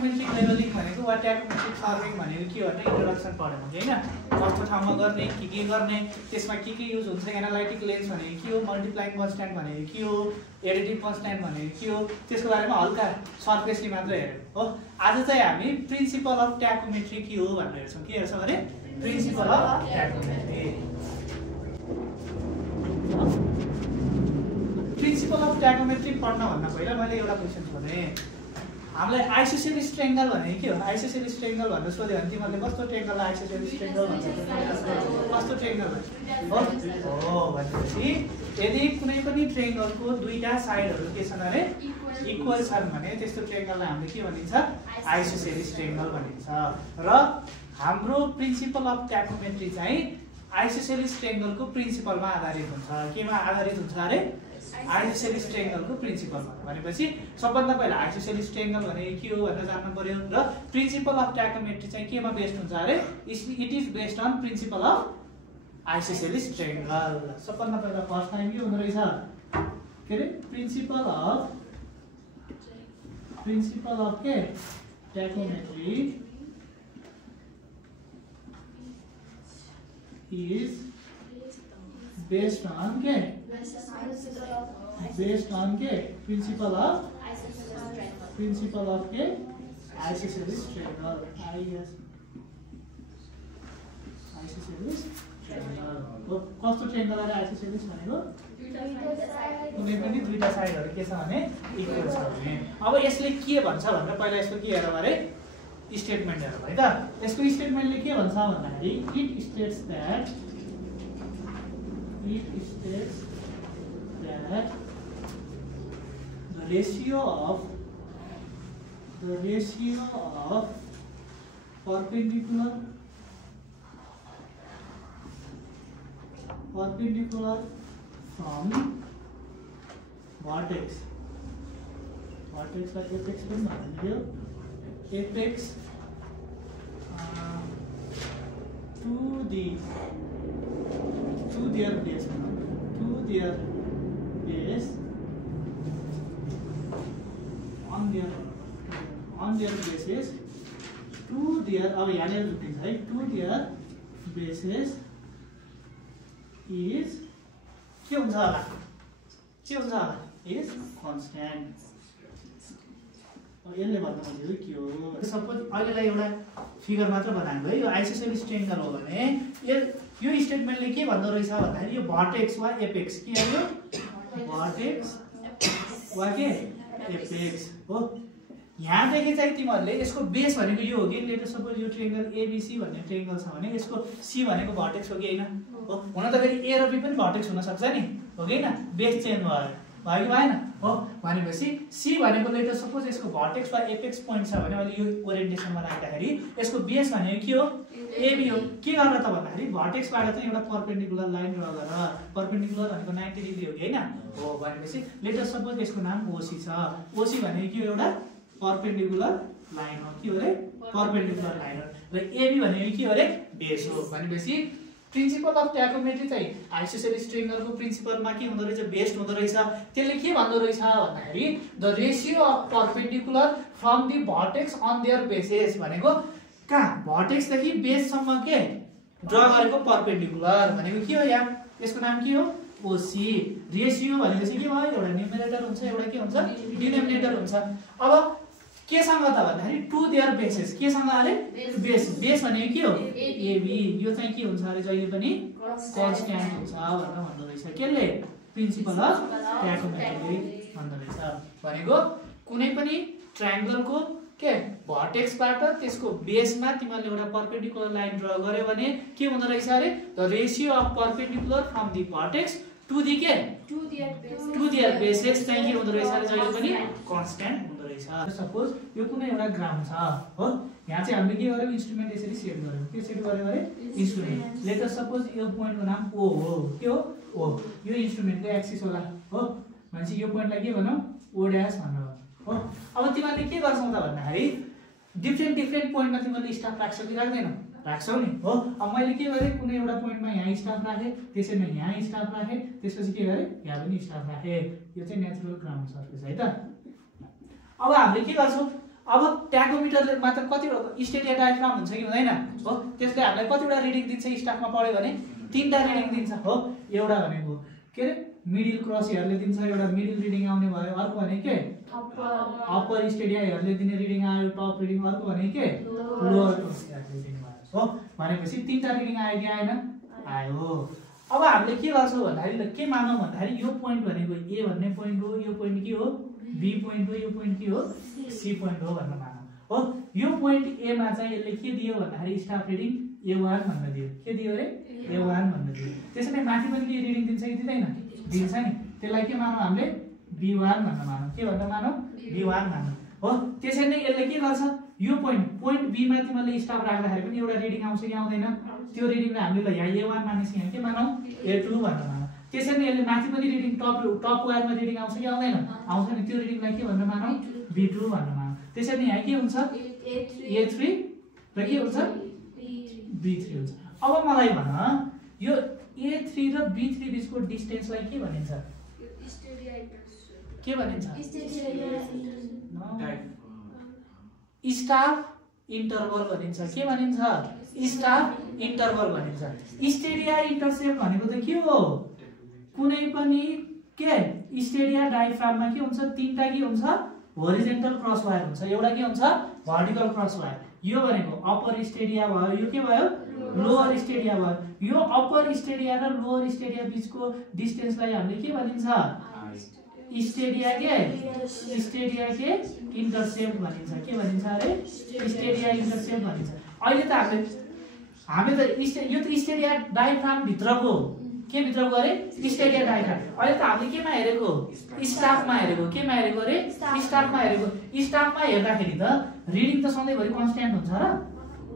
ट्याकोमेट्रिक levelling भनेको वा ट्याकोमेट्रिक serving भनेको के भन्ने इन्ट्रोडक्सन पढ्यौँ हैन। कस्तो ठाउँमा गर्ने, के गर्ने, त्यसमा के युज हुन्छ, एनालाइटिक लेन्स भनेको के हो, मल्टिप्लाइङ कन्स्ट्यान्ट भनेको के हो, एडिटिभ कन्स्ट्यान्ट भनेको के हो, त्यसको बारेमा हल्का सर्फेसली मात्र हेर्यौँ हो। आज चाहिँ हामी प्रिन्सिपल अफ ट्याकोमेट्री के हो भनेर हेर्छौँ। के हेर्छौँ भने प्रिन्सिपल अफ ट्याकोमेट्री। प्रिन्सिपल अफ ट्याकोमेट्री पढ्नभन्दा पहिला मैले एउटा क्वेसन सोधेँ, हामीलाई आइसोसेलिस ट्रायंगल भनेको के हो? आइसोसेलिस ट्रायंगल भनेर सोध्यो भने तिमीहरूले कस्तो ट्रायंगललाई आइसोसेलिस ट्रायंगल भन्छ? कस्तो ट्रायंगल हो भनेपछि यदि कुनै पनि ट्रायंगलको दुईटा साइडहरू के छन् भने इक्वल छन् भने त्यस्तो ट्रायंगललाई हामीले के भनिन्छ? आइसोसेलिस ट्रायंगल भनिन्छ। र हाम्रो प्रिन्सिपल अफ ट्याकोमेट्री चाहिँ आइसोसेलिस ट्रायंगलको प्रिन्सिपलमा आधारित हुन्छ। केमा आधारित हुन्छ अरे? आइसोसेलिस ट्रायंगलको प्रिन्सिपलमा। भनेपछि सबभन्दा पहिला आइसोसेलिस ट्रायंगल भनेको के हो भनेर जान्नु पर्यो। र प्रिन्सिपल अफ ट्याकोमेट्री चाहिँ केमा बेस्ड हुन्छ अरे? It is based on principle of isosceles triangle. सबभन्दा पहिला फर्स्ट टाइम के हुँदो रहेछ? के अरे? प्रिन्सिपल अफ के ट्याकोमेट्री is based on के principle of के isosceles triangle। isosceles triangle कस्तो ट्रायंगल अरे आइसोसेलिस भनेको? कुनै पनि दुईटा साइडहरु के छ भने इक्वल छ भने। अब यसले के भन्छ भनेर पहिला यसको के हेरौँ अरे? स्टेटमेन्ट हेरौँ है त। यसको स्टेटमेन्टले के भन्छ भन्दाखेरि it states that the ratio of perpendicular from vertex like apex पनि भन्यो, apex to their base on their bases to their अब यहाँनिर जुटिन्छ है, to their bases is के हुन्छ होला? is constant। यसले भन्नु खोजेको के हो? सपोज अहिलेलाई एउटा फिगर मात्र बनाएको है, यो आइसोसेलिस ट्रायंगल हो भने यो स्टेटमेन्टले के भन्दो रहेछ भन्दाखेरि यो भर्टेक्स वा एपेक्स के हो? भर्टेक्स वा के एपेक्स हो। यहाँदेखि चाहिँ तिमीहरूले यसको बेस भनेको यो हो कि लेट सपोज यो ट्रायंगल एबीसी भन्ने ट्रायंगल छ भने यसको सी भनेको भर्टेक्स हो कि हैन? हो। हुन त फेरि ए र बी पनि भर्टेक्स हुन सक्छ नि, हो कि हैन? बेस चेन्ज भयो कि भएन? हो। भनेपछि सी भनेको लेट सपोज यसको भर्टेक्स वा एपेक्स पोइन्ट छ भने अहिले यो ओरिएन्टेसनमा राख्दाखेरि यसको बेस भनेको के हो? एबी हो। के गरेर त भन्दाखेरि भर्टेक्सबाट चाहिँ एउटा परपेन्डिकुलर लाइन ड्रा गरेर, परपेन्डिकुलर भनेको 90 डिग्री हो कि हैन? हो। भनेपछि लेट सपोज यसको नाम ओसी छ। ओसी भनेको के हो? एउटा परपेन्डिकुलर लाइन हो। के हो रे? परपेन्डिकुलर लाइन हो। र एबी भनेको के हो रे? बेस हो। भनेपछि प्रिन्सिपल अफ ट्याकोमेट्री चाहिँ आइसोसेलिस ट्रायंगलको प्रिन्सिपलमा के हुँदो रहेछ? बेस्ड हुँदो रहेछ। त्यसले के भन्दो रहेछ भन्दाखेरि the ratio of perpendicular from the vertex on their bases भनेको कहाँ? भर्टेक्सदेखि बेससम्म के ड्रा गरेको परपेन्डिकुलर भनेको के हो? यहाँ यसको नाम के हो? ओसी। रेशियो भनेपछि के भयो? एउटा न्युमरेटर हुन्छ, एउटा के हुन्छ? डिनोमिनेटर हुन्छ। अब केसँग त भन्दाखेरि टु देयर बेसेस। केसँग अरे? बेस। बेस भनेको के हो? एबी। यो चाहिँ के हुन्छ अरे? जहिले पनि कन्स्ट्यान्ट हुन्छ भनेर भन्दो रहेछ। केले? प्रिन्सिपल अफ ट्याकोमेट्री भन्दो रहेछ। भनेको कुनै पनि ट्रायंगलको के भर्टेक्सबाट त्यसको बेसमा तिमीहरूले एउटा परपेन्डिकुलर लाइन ड्रा गर्यो भने के हुँदो रहेछ अरे? The ratio of perpendicular from the vertex to their bases चाहिँ के हुँदो रहेछ अरे? जहिले पनि कन्स्ट्यान्ट हुँदो रहेछ। सपोज यो कुनै एउटा ग्राउन्ड छ हो, यहाँ चाहिँ हामीले के गर्यौँ? इन्स्ट्रुमेन्ट यसरी सेट गर्यौँ। के सेट गर्यौँ अरे? इन्स्ट्रुमेन्ट। लेट अस सपोज यो पोइन्टको नाम ओ हो। के हो? ओ। यो इन्स्ट्रुमेन्टको एक्सिस होला हो। भनेपछि यो पोइन्टलाई के भनौँ? ओ ड्यास भन्नु हो। अब तिमीहरूले के गर्छौ त भन्दाखेरि डिफ्रेन्ट पोइन्टमा तिमीहरूले स्टाफ राख्छौ कि राख्दैनौ? राख्छौ नि हो। अब मैले के गरेँ? कुनै एउटा पोइन्टमा यहाँ स्टाफ राखेँ, त्यसैमा यहाँ स्टाफ राखेँ, त्यसपछि के गरेँ? यहाँ पनि स्टाफ राखेँ। यो चाहिँ नेचुरल ग्राउन्ड सर्फेस है त। अब हामीले के गर्छौँ? अब ट्याकोमिटरले मात्र कतिवटा स्टेडिया डायफ्राम हुन्छ कि हुँदैन हो, त्यसले हामीलाई कतिवटा रिडिङ दिन्छ स्टाफमा पढ्यो भने 3टा रिडिङ दिन्छ हो। एउटा भनेको के अरे मिडल क्रस हेयरले दिन्छ, एउटा मिडल रिडिङ आउने भयो, अर्को भने के अप्पर स्टेडिया हेयरले दिने रिडिङ आयो टप रिडिङ, अर्को भने के लोअर क्रस हेयरले रिडिङ आयो हो। भनेपछि 3टा रिडिङ आयो कि आएन? आयो। अब हामीले के गर्छौँ भन्दाखेरि के मानौँ भन्दाखेरि यो पोइन्ट भनेको ए भन्ने पोइन्ट हो, यो पोइन्ट के हो बी पोइन्ट हो, यो पोइन्ट के हो सी पोइन्ट हो भनेर मानौँ हो। यो पोइन्ट ए मा चाहिँ यसले के दियो भन्दाखेरि स्टाफ रिडिङ A1 भनेर दियो। के दियो रे A1 भनेर दियो। त्यसैले माथि पनि के रिडिङ दिन्छ कि दिँदैन? दिन्छ नि। त्यसलाई के मानौँ हामीले B1 भनेर मानौँ। के भनेर मानौँ? B1 मानौँ हो। त्यसैले यसले के गर्छ यो पोइन्ट बी मा तिमीले स्टाफ राख्दाखेरि पनि एउटा रिडिङ आउँछ कि आउँदैन? त्यो रिडिङलाई हामीले यहाँ A1 मानेपछि यहाँ के मानौँ A2 भनेर मानौँ। त्यसैले यसले माथि पनि रिडिङ टप वायरमा रिडिङ आउँछ कि आउँदैन? आउँछ नि। त्यो रिडिङलाई के भनेर मानौँ B2 भनेर मानौँ। त्यसैले यहाँ के हुन्छ A3 र के हुन्छ B3 हुन्छ। अब मलाई भन यो A3 र B3 बिचको डिस्टेन्सलाई के भनिन्छ? के भनिन्छ? स्टाफ इन्टरभल भनिन्छ। के भनिन्छ? स्टाफ इन्टरभल भनिन्छ। स्टेडिया इन्टरसेप्ट भनेको त के हो? कुनै पनि के स्टेडिया डायफ्राममा के हुन्छ 3टा के हुन्छ होरिजेन्टल क्रस वायर हुन्छ, एउटा के हुन्छ भर्टिकल क्रस वायर। यो भनेको अप्पर स्टेडिया भयो, यो के भयो लोअर स्टेडिया भयो। यो अप्पर स्टेडिया र लोअर स्टेडिया बिचको डिस्टेन्सलाई हामीले के भनिन्छ? स्टेडिया के इन्टरसेप्ट भनिन्छ। के भनिन्छ अरे स्टेडिया इन्टरसेप्ट भनिन्छ। अहिले त हामीले त यो त स्टेडिया डायफ्राम भित्रको के भित्रको अरे स्टेडिया डायफ्राम। अहिले त हामीले केमा हेरेको? स्टाफमा हेरेको। केमा हेरेको अरे स्टाफमा हेरेको। स्टाफमा हेर्दाखेरि त रिडिङ त सधैँभरि कन्स्ट्यान्ट हुन्छ र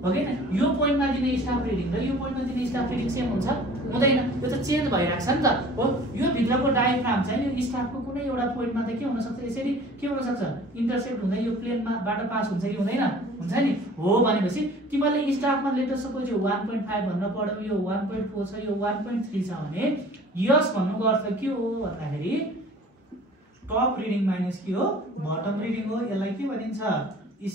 हो कि हैन? यो पोइन्टमा दिने स्टाफ रिडिङ र यो पोइन्टमा दिने स्टाफ रिडिङ सेम हुन्छ? हुँदैन। यो त चेन्ज भइरहेको छ नि त हो। यो भित्रको डायफ्राम चाहिँ यो स्टाफको कुनै एउटा पोइन्टमा त के हुन सक्छ? यसरी के हुन सक्छ? इन्टरसेप्ट हुँदै यो प्लेनमा बाट पास हुन्छ कि हुँदैन? हुन्छ नि हो। भनेपछि तिमीले स्टाफमा लेटर सपोज यो 1.5 भनेर पढ्यौ, यो 1.4 छ, यो 1.3 छ भने यस भन्नुको अर्थ के हो भन्दाखेरि टप रिडिङ माइनस के हो बटम रिडिङ हो। यसलाई के भनिन्छ?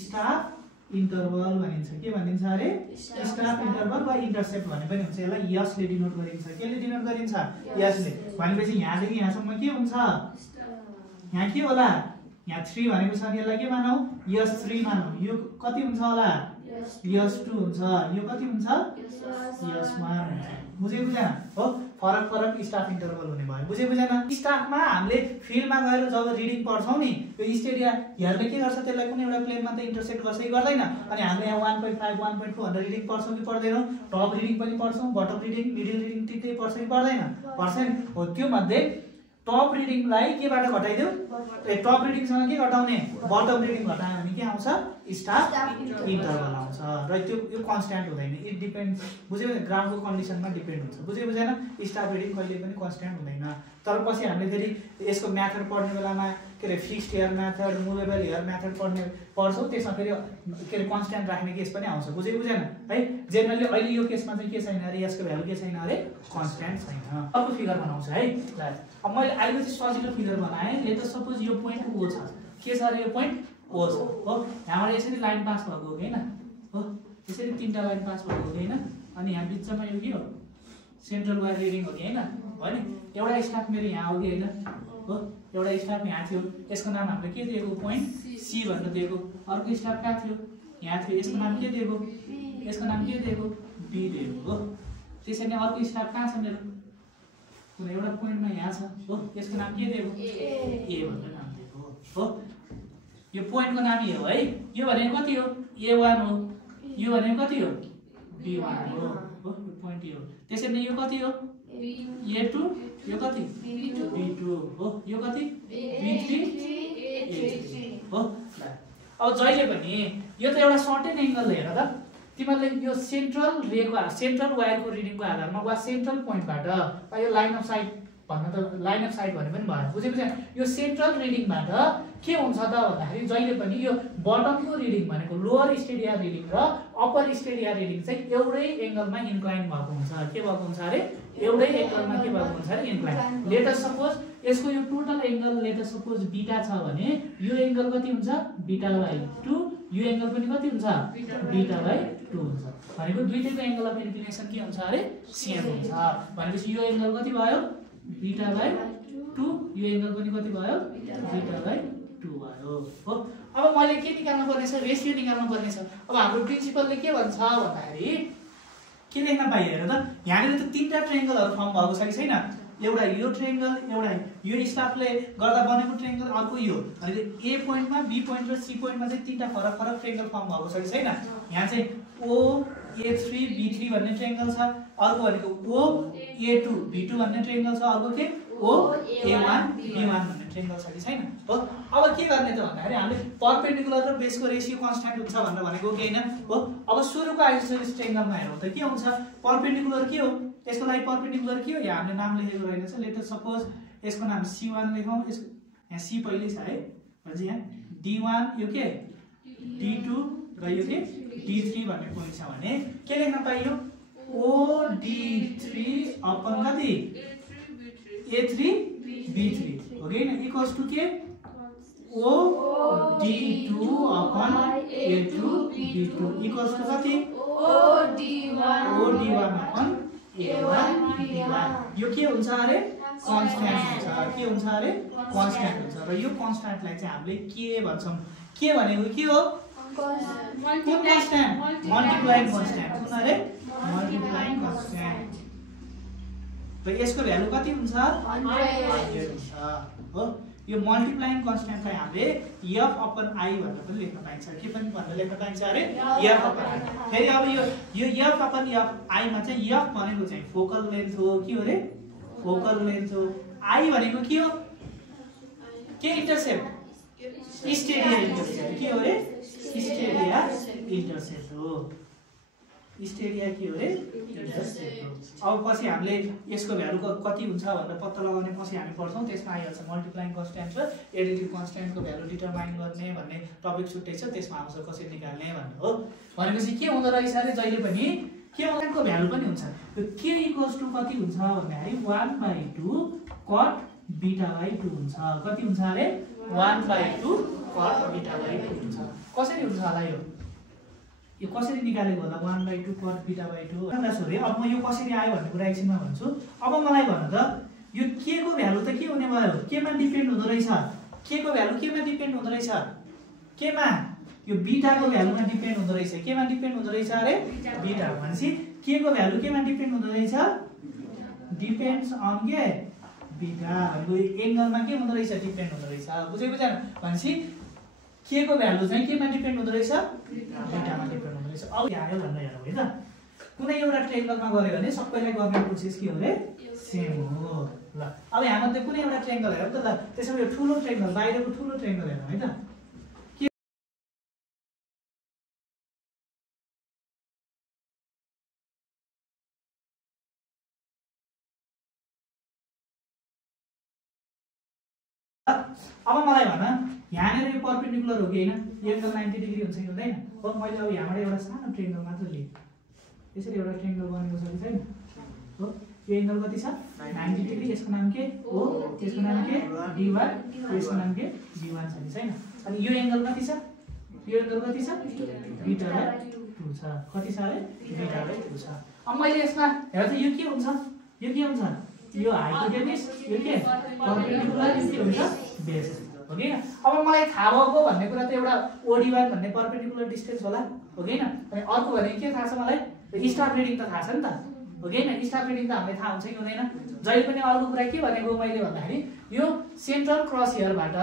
स्टाफ इन्टरभल भनिन्छ। के भनिन्छ अरे स्टाफ इन्टरभल वा इन्टरसेप्ट भने पनि हुन्छ। यसलाई यसले डिनोट गरिन्छ। केले डिनोट गरिन्छ? यसले। भनेपछि यहाँदेखि यहाँसम्म के हुन्छ? यहाँ के होला? यहाँ 3 भनेको छ, यसलाई के मानौ S3 मानौ। यो कति हुन्छ होला? S2 हुन्छ। यो कति हुन्छ? S1 हुन्छ। बुझे बुझेन हो? फरक स्टाफ इन्टरभल हुने भयो। बुझे बुझेन? स्टाफमा हामीले फिल्डमा गएर जब रिडिङ पढ्छौँ नि यो स्टेडिया हेयरले के गर्छ? त्यसलाई कुनै एउटा प्लेनमा त इन्टरसेप्ट गर्छ कि गर्दैन? अनि हामीले यहाँ 1.5 1.2 भनेर रिडिङ पढ्छौँ कि पढ्दैनौँ? टप रिडिङ पनि पढ्छौँ, बटम रिडिङ मिडल रिडिङ तिनटै पढ्छ कि पर्दैन? पर्छ नि हो। त्यो मध्ये टप रिडिङलाई केबाट घटाइदियो? टप रिडिङसँग के घटाउने? बटम रिडिङ घटायो भने के आउँछ? स्टाफ इन्टरभल आउँछ। र त्यो यो कन्स्ट्यान्ट हुँदैन। It depend. बुझ्यो? ग्राउन्डको कन्डिसनमा डिपेन्ड हुन्छ। बुझ्यो बुझेन? स्टाफ रिडिङ कहिले पनि कन्स्ट्यान्ट हुँदैन। तर पछि हामीले फेरि यसको मेथड पढ्ने बेलामा के अरे fixed hair method, movable hair method पढ्छौँ। त्यसमा फेरि के अरे कन्स्ट्यान्ट राख्ने केस पनि आउँछ। बुझ्यो बुझेन है? जेनरली अहिले यो केसमा चाहिँ के छैन अरे यसको भ्यालु के छैन अरे कन्स्ट्यान्ट छैन। अर्को फिगर बनाउँछ है। अब मैले अहिले चाहिँ सजिलो फिगर बनाएँ। लेट अस सपोज यो पोइन्ट O छ। के छ अरे यो पोइन्ट O छ हो। यहाँबाट यसरी लाइन पास भएको हो हैन हो। यसरी 3टा लाइन पास भएको हो हैन। अनि यहाँ बिचमा यो के हो? सेन्ट्रल वायर रिडिङ हो कि हैन? हो नि। एउटा स्टाफ मेरो यहाँ हो कि हैन हो। एउटा स्टाफ यहाँ थियो। यसको नाम हामीले के दिएको? पोइन्ट C भनेर दिएको। अर्को स्टाफ कहाँ थियो? यहाँ थियो। यसको नाम के दिएको? यसको नाम के दिएको? B दिएको हो। त्यसैले अर्को स्टाफ कहाँ छ मेरो? कुनै एउटा पोइन्टमा यहाँ छ हो। यसको नाम के दिएको? A भनेर नाम दिएको हो। यो पोइन्टको नाम यो हो है। यो भनेको कति हो? A1 हो। यो भनेको कति हो? B1 हो। यो पोइन्ट यो। त्यसैले यो कति हो? A2। यो कति? B2 हो। यो कति? B3 A3 हो। अब जहिले पनि यो त एउटा सर्टेन एंगल हेर त। तिमीले यो सेन्ट्रल वायरको रिडिङको आधारमा वा सेन्ट्रल पोइन्टबाट यो लाइन अफ साइट भन्न त लाइन अफ साइट भने पनि भयो। बुझेपछि यो सेन्ट्रल रिडिङबाट के हुन्छ त भन्दाखेरि जहिले पनि यो बटमको रिडिङ भनेको लोअर स्टेडिया रिडिङ र अप्पर स्टेडिया रिडिङ चाहिँ एउटै एंगलमा इन्क्लाइन भएको हुन्छ। के भएको हुन्छ अरे? एउटै एंगलमा के भएको हुन्छ अरे? इन्क्लाइन। लेट अस सपोज यसको यो total angle let us suppose beta छ भने यो एंगल कति हुन्छ? बीटा/2 यो एंगल पनि कति हुन्छ β/2 हुन्छ भनेको दुईटैको एंगल अफ इन्क्लिनेसन के हुन्छ अरे सेम हुन्छ भनेपछि यो एंगल कति भयो β/2 यो एंगल पनि कति भयो β/2 भयो हो अब मैले के निकाल्नु पर्ने छ रेशियो निकाल्नु पर्ने छ अब हाम्रो प्रिन्सिपलले के भन्छ भन्दाखेरि के लेख्न पाइयो हेर त यहाँले त तीनटा ट्रायंगलहरु फर्म भएको छ कि छैन एउटा यो ट्रायंगल एउटा यो स्टाफले गर्दा बनेको ट्रायंगल अर्को यो अनि ए पोइन्टमा बी पोइन्ट र सी पोइन्टमा चाहिँ तीनटा फरक फरक ट्रायंगल फर्म भएको छ कि छैन यहाँ चाहिँ ओ A3 B3 भन्ने ट्रायंगल छ अर्को भनेको O A2 B2 भन्ने ट्रायंगल छ अर्को के O A1 B1 भन्ने ट्रायंगल छ कि छैन हो अब के गर्ने त भन्दाखेरि हामीले परपेन्डिकुलर र बेसको रेशियो कन्स्ट्यान्ट हुन्छ भनेर भनेको के हैन हो अब सुरुको आइसोसेलेस ट्रायंगलमा हेरौँ त के हुन्छ परपेन्डिकुलर के हो यसको लागि परपेन्डिकुलर के हो यहाँ हामीले नाम लेखेको रहेन छ लेट अस सपोज यसको नाम C1 लेखौं यहाँ C पहिले छ है अझै यहाँ D1 यो के D2 र यो के D3 भन्ने पोइन्ट छ भने के लेख्न पाइयो OD3 अपन कति A3 B3 हो गएन इक्वल्स टु के OD2 upon A2 B2 equals to कति OD1 अपन A1 B1 यो के हुन्छ अरे कन्स्ट्यान्ट हुन्छ के हुन्छ अरे कन्स्ट्यान्ट हुन्छ र यो कन्स्ट्यान्टलाई चाहिँ हामीले के भन्छौं के भनेको के हो कन्स्ट्यान्ट मल्टिप्लाइङ कन्स्ट्यान्ट कुन अरे मल्टिप्लाइङ कन्स्ट्यान्ट र यसको भ्यालु कति हुन्छ 100 हुन्छ हो यो मल्टिप्लाइङ कन्स्ट्यान्टलाई हामीले f अपन i भनेर पनि लेख्न पाइन्छ के पनि भनेर लेख्न पाइन्छ अरे f अपन i फेरि अब यो f अपन f i मा चाहिँ f भनेको चाहिँ फोकल लेन्थ हो के हो रे फोकल लेन्थ हो i भनेको के हो के इन्टरसेप्ट स्टेडिया इन्टरसेप्ट के हो रे स्टेडिया इन्टरसेप्ट हो स्टेडिया के हो रे इन्टरसेप्ट हो अब पछि हामीले यसको भ्यालु कति हुन्छ भनेर पत्ता लगाउने पछि हामी पढ्छौं त्यसमा आइहाल्छ मल्टिप्लाइङ कन्स्ट्यान्ट र एडिटिभ कन्स्ट्यान्टको भ्यालु डिटरमाइन गर्ने भन्ने टपिक छुट्टै छ त्यसमा आउँछ कसरी निकाल्ने भन्ने हो भनेपछि के हुँदो रहेछ रे जहिले पनि के को भ्यालु पनि हुन्छ यो k इक्वल्स टु कति हुन्छ भन्दाखेरि 1/2 cot β/2 हुन्छ कति हुन्छ अरे 1/2 cot β/2 हुन्छ कसरी हुन्छ होला यो कसरी निकालेको होला 1/2 cot β/2 भन्दा सोरे अब म यो कसरी आयो भन्ने कुरा एकछिनमा भन्छु अब मलाई भन त यो k को भ्यालु त के हुने भयो k मा डिपेन्ड हुँदो रहेछ k को भ्यालु के मा डिपेन्ड हुँदो रहेछ के मा यो बीटा को भ्यालुमा डिपेन्ड हुँदो रहेछ के मा डिपेन्ड हुँदो रहेछ अरे बीटा भनेपछि k को भ्यालु के मा डिपेन्ड हुँदो रहेछ डिपेन्ड्स अन के बीटा भनेको एंगलमा के हुँदो रहेछ डिपेन्ड हुँदो रहेछ बुझेको छैन भनेपछि k को भ्यालु चाहिँ के मा डिपेन्ड हुँदो रहेछ बीटा मा डिपेन्ड हुँदो रहेछ अब यहाँ आयो भनेर हेरौँ है त कुनै एउटा ट्रायंगलमा गरे भने सबैलाई गर्ने प्रोसेस के हो रे सेम हो ल अब यहाँ मध्ये कुनै एउटा ट्रायंगल हेरौँ त ल त्यसैले यो ठुलो ट्रायंगल बाहिरको ठुलो ट्रायंगल हेरौँ है त अब मलाई भन यहाँनेर यो परपेन्डिकुलर हो कि हैन एंगल 90 डिग्री हुन्छ कि हुँदैन हो मैले अब यहाँबाट एउटा सानो ट्रायंगल मात्र लिए यसरी एउटा ट्रायंगल बनेको छ कि छैन हो यो एंगल कति छ 90 डिग्री यसको नाम के हो यसको नाम के d1 यसको नाम के b1 छ कि छैन अनि यो एंगल कति छ यो एंगल कति छ β/2 छ कति छ अरे β/2 छ अब मैले यसमा हेर त यो के हुन्छ यो हाइपोटेनस यो के परपेन्डिकुलर के हुन्छ बेस हो हैन अब मलाई थाहा भएको भन्ने कुरा त एउटा OD1 भन्ने परपेन्डिकुलर डिस्टेन्स होला हो हैन अनि अर्को भने के थाहा छ मलाई स्टार रिडिङ त थाहा छ नि त हो हैन स्टार रिडिङ त हामीलाई थाहा हुन्छ कि हुँदैन जहिले पनि अर्को कुरा के भनेको मैले भन्दाखेरि यो सेन्ट्रल क्रस हेयरबाट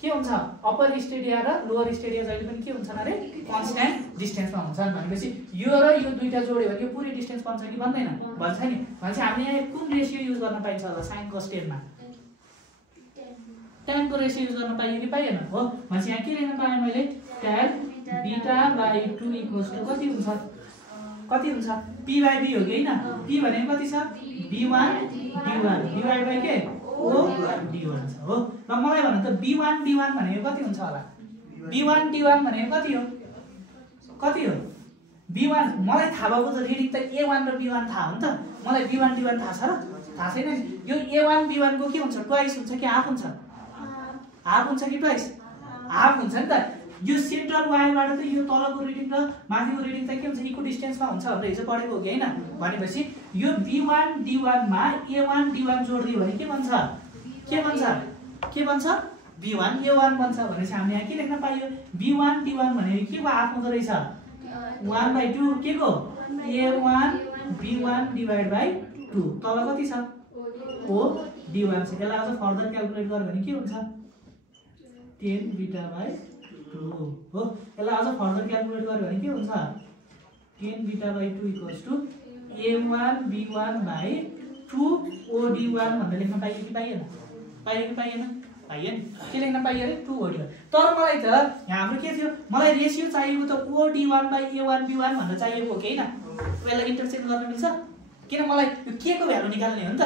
के हुन्छ अप्पर स्टेडिया र लोअर स्टेडिया जहिले पनि के हुन्छन् अरे कन्स्ट्यान्ट डिस्टेन्समा हुन्छन् भनेपछि यो र यो दुईटा जोड्यो भने यो पुरै डिस्टेन्स बन्छ कि बन्दैन भन्छ नि भनेपछि हामीले यहाँ कुन रेशियो युज गर्न पाइन्छ होला sin cos 10 मा tan को रेशियो युज गर्न पाइयो कि पाइएन हो भनेपछि यहाँ के लेख्न पाएँ मैले tan β/2 इक्वल्स टु कति हुन्छ p/b हो कि हैन p भनेको कति छ b1 d1 डिवाइड बाइ के o d1 छ हो र मलाई भन त b1 d1 भनेको कति हुन्छ होला b1 d1 भनेको कति हो b1 मलाई थाहा भएको त रिडिङ त a1 र b1 थाहा हो नि त मलाई b1 d1 थाहा छ र थाहा छैन यो a1 b1 को के हुन्छ ट्वाइस हुन्छ कि हाफ हुन्छ कि ट्वाइस हाफ हुन्छ नि त यो सेन्ट्रल वायरबाट त यो तलको रिडिङ र माथिको रिडिङ त के हुन्छ इक्वल डिस्टेन्समा हुन्छ भनेर हिजो पढेको हो कि हैन भनेपछि यो B1 D1 मा A1 D1 जोड्दियो भने के बन्छ B1 A1 बन्छ भनेपछि हामीले यहाँ के लेख्न पाइयो B1 D1 भनेको के को हाफ हुँदो रहेछ 1/2 के को A1 B1 डिवाइड बाइ 2 तल कति छ O D1 छ यसलाई अझ फर्दर क्याल्कुलेट गर्यो भने के हुन्छ 10 β/2 हो यसलाई अझ फर्दर क्याल्कुलेट गर्यो भने के हुन्छ 10 β/2 A1 B1 by 2 O D1 भनेर लेख्न पाइयो कि पाइएन पाइएन के लेख्न पाइयो अरे 2 O D1 तर मलाई त यहाँ हाम्रो के थियो मलाई रेशियो चाहिएको त O D1 by A1 B1 भनेर चाहिएको हो कि हैन यसलाई इन्टरचेन्ज गर्न मिल्छ किन मलाई यो के को भ्यालु निकाल्ने हो नि त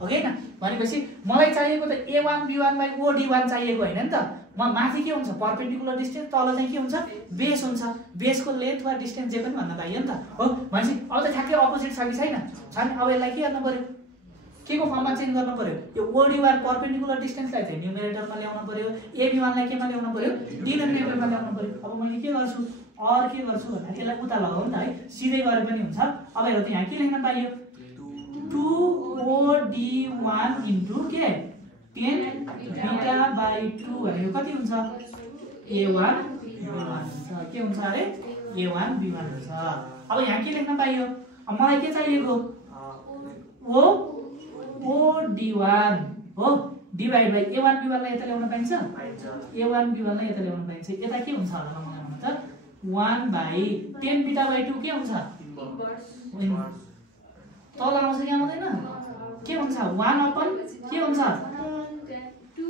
हो कि हैन भनेपछि मलाई चाहिएको त A1 B1 by O D1 चाहिएको हैन नि त म माथि के हुन्छ परपेन्डिकुलर डिस्टेन्स तल चाहिँ के हुन्छ बेस हुन्छ बेसको लेन्थ वा डिस्टेन्स जे पनि भन्न पाइयो नि त हो भनेपछि अब त ठ्याक्कै अपोजिट छ कि छैन अब यसलाई के गर्न पर्यो के को फर्ममा चेन्ज गर्न पर्यो यो OD1 परपेन्डिकुलर डिस्टेन्सलाई चाहिँ न्युमरेटरमा ल्याउन पर्यो AB1 लाई केमा ल्याउन पर्यो डिनोमिनेटरमा ल्याउन पर्यो अब मैले के गर्छु भन्दा यसलाई उता लगाऊ नि त है सिधै गरे पनि हुन्छ अब हेर त यहाँ के लेख्न पाइयो 2OD1 इन्टु के 10 β/2 भनेको कति हुन्छ A1 B1 हुन्छ के हुन्छ अरे A1 B1 हुन्छ अब यहाँ के लेख्न पाइयो अब मलाई के चाहिएको OD1 हो डिवाइड बाइ A1 B1 लाई यता ल्याउन पाइन्छ A1 B1 लाई यता ल्याउन पाइन्छ यता के हुन्छ होला मलाई भन्नु त 1/10 β/2 के हुन्छ तल आउँछ कि आउँदैन के हुन्छ 1/के हुन्छ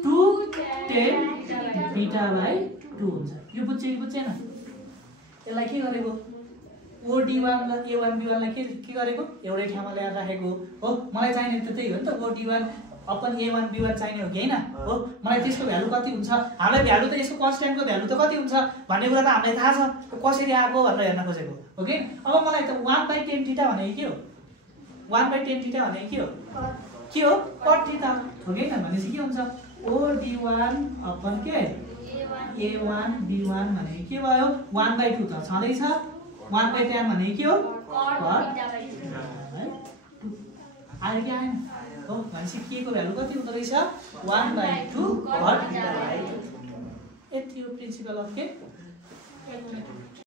210 β/2 हुन्छ यो बुझ्छ कि बुझ्दैन यसलाई के गरेको OD1 र A1 B1 लाई के गरेको एउटै ठाउँमा ल्याएर राखेको हो मलाई चाहिने त त्यही हो नि त OD1 अपन A1 B1 चाहिने हो कि हैन हो मलाई त्यसको भ्यालु कति हुन्छ हामीलाई भ्यालु त यसको कन्स्ट्यान्टको भ्यालु त कति हुन्छ भन्ने कुरा त हामीलाई थाहा छ कसरी आएको भनेर हेर्न खोजेको हो कि अब मलाई त 1/10 थीटा भनेको के हो 1/10 थीटा भनेको के हो cot थीटा हो कि हैन भनेपछि के हुन्छ OD1 अपन के A1 B1 भनेको के भयो 1/2 त छँदै छ 1/10 भनेको के हो cot आयो कि आएन हो भनेपछि के को भ्यालु कति हुँदो रहेछ 1/2 cot θ/2 यति हो प्रिन्सिपल अफ के